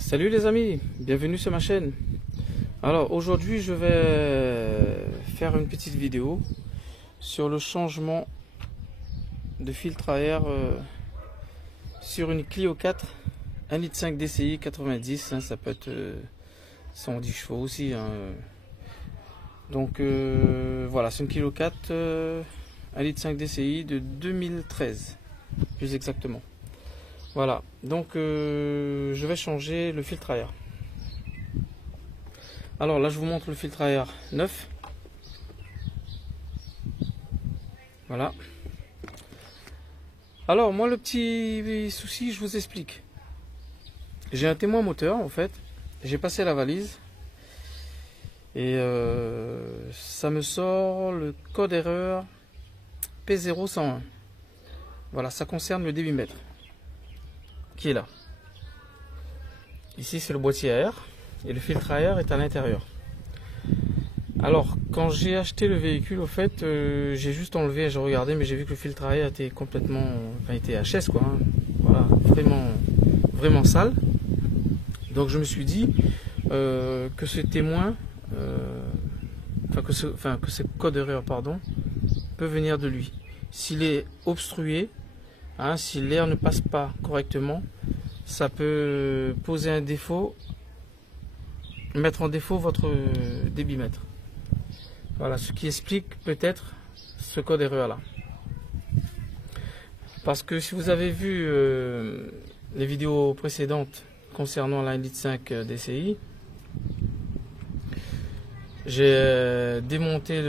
Salut les amis, bienvenue sur ma chaîne. Alors aujourd'hui je vais faire une petite vidéo sur le changement de filtre à air sur une Clio 4 1,5 litre DCI 90, ça peut être 110 chevaux aussi. Donc voilà, c'est une Clio 4 1,5 litre DCI de 2013 plus exactement. Voilà, donc je vais changer le filtre à air. Alors là je vous montre le filtre à air neuf. Voilà. Alors moi le petit souci, je vous explique. J'ai un témoin moteur en fait. J'ai passé la valise. Et ça me sort le code erreur P0101. Voilà, ça concerne le débitmètre qui est là. Ici c'est le boîtier à air et le filtre à air est à l'intérieur. Alors quand j'ai acheté le véhicule, au fait j'ai juste enlevé, j'ai regardé, mais j'ai vu que le filtre à air était complètement, enfin était HS quoi, hein. Voilà, vraiment sale. Donc je me suis dit que ce témoin, que ce code erreur pardon, peut venir de lui. S'il est obstrué, hein, si l'air ne passe pas correctement, ça peut poser un défaut, mettre en défaut votre débitmètre. Voilà, ce qui explique peut-être ce code erreur là. Parce que si vous avez vu les vidéos précédentes concernant la 1,5 litre DCI, j'ai démonté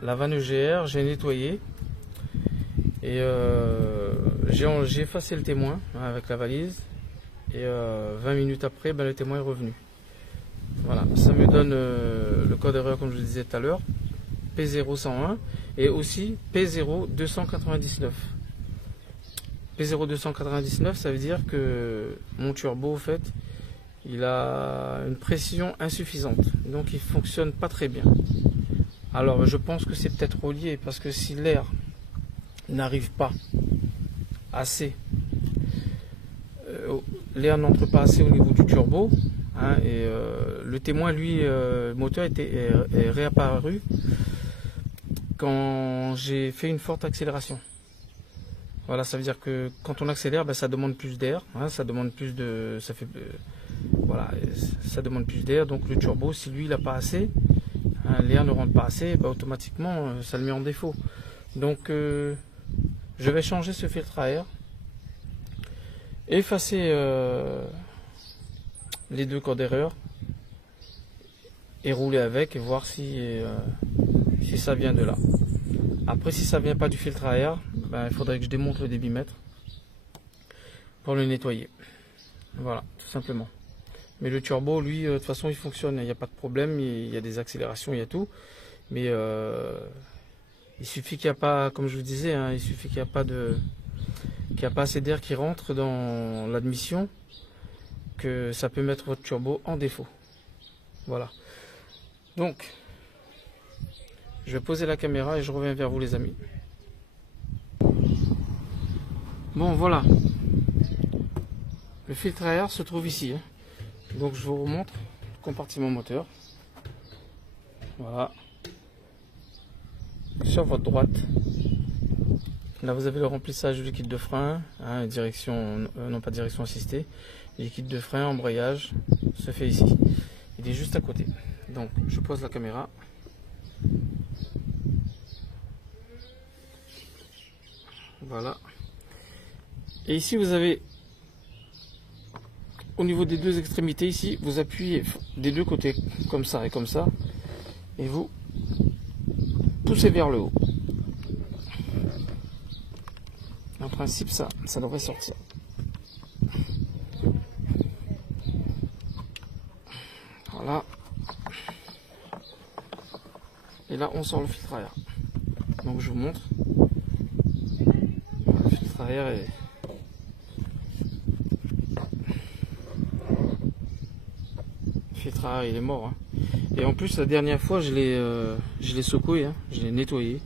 la vanne EGR, j'ai nettoyé et j'ai effacé le témoin avec la valise et 20 minutes après le témoin est revenu. Voilà, ça me donne le code erreur comme je le disais tout à l'heure, P0101 et aussi P0299. P0299, ça veut dire que mon turbo, au fait, il a une pression insuffisante, donc il fonctionne pas très bien. Alors je pense que c'est peut-être relié, parce que si l'air n'arrive pas assez, l'air n'entre pas assez au niveau du turbo, hein, et le témoin, lui, le moteur est réapparu quand j'ai fait une forte accélération. Voilà, ça veut dire que quand on accélère, ça demande plus d'air, hein, ça demande plus de, voilà, ça demande plus d'air. Donc le turbo, si lui il n'a pas assez, hein, l'air ne rentre pas assez, automatiquement ça le met en défaut. Donc je vais changer ce filtre à air, effacer les deux codes d'erreur et rouler avec et voir si ça vient de là. Après, si ça vient pas du filtre à air, il faudrait que je démonte le débitmètre pour le nettoyer. Voilà, tout simplement. Mais le turbo, lui, de toute façon, il fonctionne, il n'y a pas de problème, il y a des accélérations, il y a tout. Mais il suffit qu'il n'y a pas, comme je vous disais, hein, il suffit qu'il n'y a pas assez d'air qui rentre dans l'admission, que ça peut mettre votre turbo en défaut. Voilà. Donc, je vais poser la caméra et je reviens vers vous les amis. Bon voilà. Le filtre à air se trouve ici. Hein. Donc je vous remontre le compartiment moteur. Voilà. Sur votre droite. Là vous avez le remplissage du liquide de frein. Hein, direction, non pas direction assistée. Le liquide de frein, embrayage se fait ici. Il est juste à côté. Donc je pose la caméra. Voilà. Et ici vous avez, au niveau des deux extrémités ici, vous appuyez des deux côtés comme ça et comme ça, et vous poussez vers le haut. En principe ça devrait sortir. Voilà. Et là on sort le filtre à air. Donc je vous montre. Le filtre à air est... Le filtre à air il est mort. Hein. Et en plus la dernière fois je l'ai secoué, hein. Je l'ai nettoyé.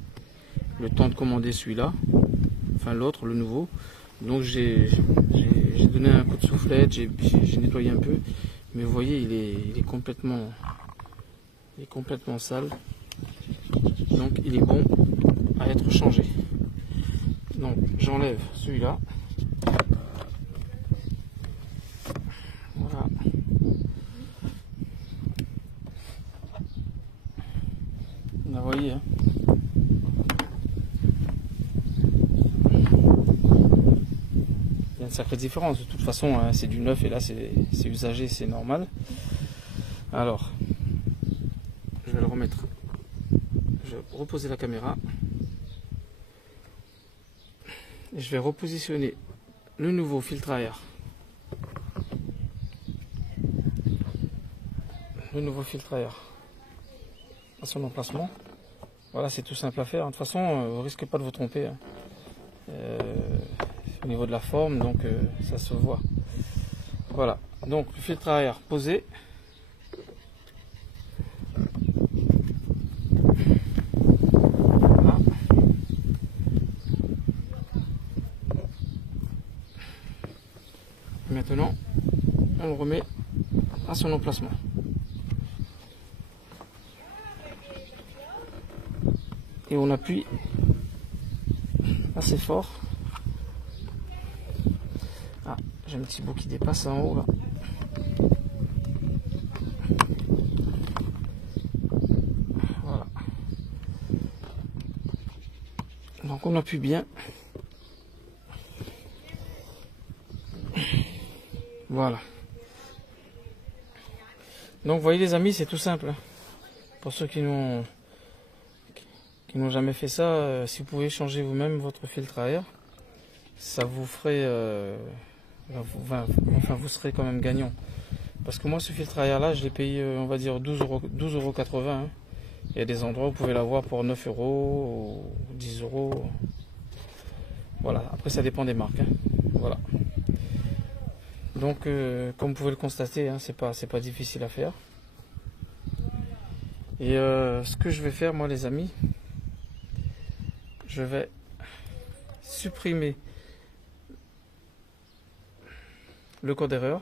Le temps de commander celui-là. Enfin l'autre, le nouveau. Donc j'ai j'ai donné un coup de soufflette, j'ai nettoyé un peu, mais vous voyez il est complètement sale, donc il est bon à être changé. Donc j'enlève celui-là, voilà. Vous voyez, hein. Il y a une sacrée différence. De toute façon, hein, c'est du neuf et là c'est usagé, c'est normal. Alors, je vais le remettre. Je vais reposer la caméra. Et je vais repositionner le nouveau filtre à air. Le nouveau filtre à air à son emplacement. Voilà, c'est tout simple à faire. De toute façon, vous risquez pas de vous tromper. Hein. Au niveau de la forme, donc ça se voit. Voilà, donc le filtre à air posé. Voilà. Maintenant, on le remet à son emplacement. Et on appuie assez fort. Ah, j'ai un petit bout qui dépasse en haut là. Voilà. Donc on appuie bien. Voilà. Donc vous voyez les amis, c'est tout simple. Pour ceux qui n'ont jamais fait ça, si vous pouvez changer vous-même votre filtre à air, ça vous ferait, enfin vous serez quand même gagnant. Parce que moi ce filtre à air là, je l'ai payé, on va dire 12,80 €. Hein. Il y a des endroits où vous pouvez l'avoir pour 9 € ou 10 €. Voilà, après ça dépend des marques. Hein. Voilà. Donc comme vous pouvez le constater, hein, c'est pas difficile à faire. Et ce que je vais faire moi les amis, je vais supprimer le code erreur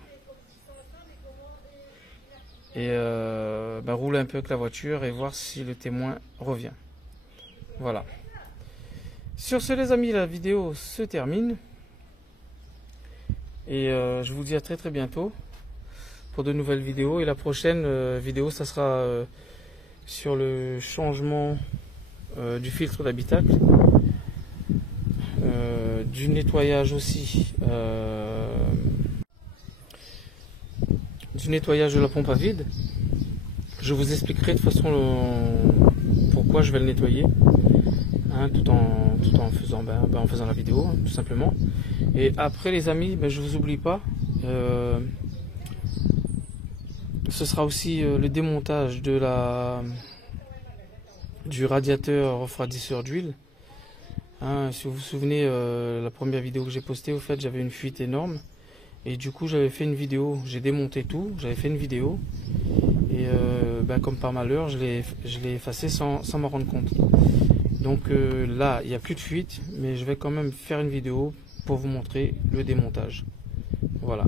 et rouler un peu avec la voiture et voir si le témoin revient. Voilà. Sur ce les amis, la vidéo se termine et je vous dis à très bientôt pour de nouvelles vidéos. Et la prochaine vidéo, ça sera sur le changement du filtre d'habitacle, du nettoyage aussi, du nettoyage de la pompe à vide. Je vous expliquerai de toute façon pourquoi je vais le nettoyer, hein, tout en faisant, en faisant la vidéo, hein, tout simplement. Et après les amis, je vous oublie pas, ce sera aussi le démontage du radiateur refroidisseur d'huile. Hein, si vous vous souvenez, la première vidéo que j'ai postée, au fait, j'avais une fuite énorme. Et du coup, j'avais fait une vidéo, j'ai démonté tout, j'avais fait une vidéo. Et comme par malheur, je l'ai effacé sans m'en rendre compte. Donc là, il n'y a plus de fuite, mais je vais quand même faire une vidéo pour vous montrer le démontage. Voilà.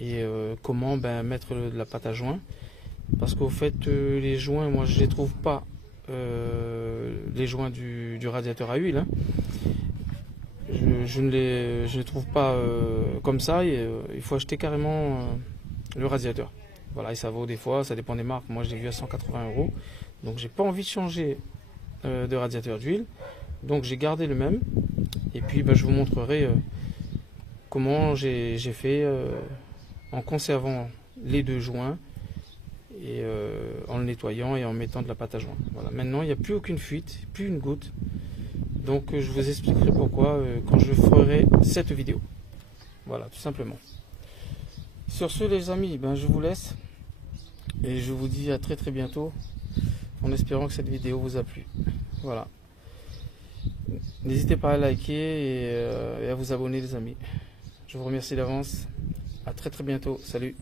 Et comment mettre de la pâte à joint. Parce qu'au fait, les joints, moi, je les trouve pas. Les joints du radiateur à huile, hein. Je ne les trouve pas comme ça, et il faut acheter carrément le radiateur. Voilà, et ça vaut des fois, ça dépend des marques. Moi je l'ai vu à 180 €, donc j'ai pas envie de changer de radiateur d'huile, donc j'ai gardé le même. Et puis je vous montrerai comment j'ai fait en conservant les deux joints et en le nettoyant et en mettant de la pâte à joint. Voilà, maintenant il n'y a plus aucune fuite, plus une goutte. Donc je vous expliquerai pourquoi quand je ferai cette vidéo. Voilà, tout simplement. Sur ce les amis, je vous laisse et je vous dis à très bientôt, en espérant que cette vidéo vous a plu. Voilà. N'hésitez pas à liker et à vous abonner les amis. Je vous remercie d'avance. À très bientôt. Salut.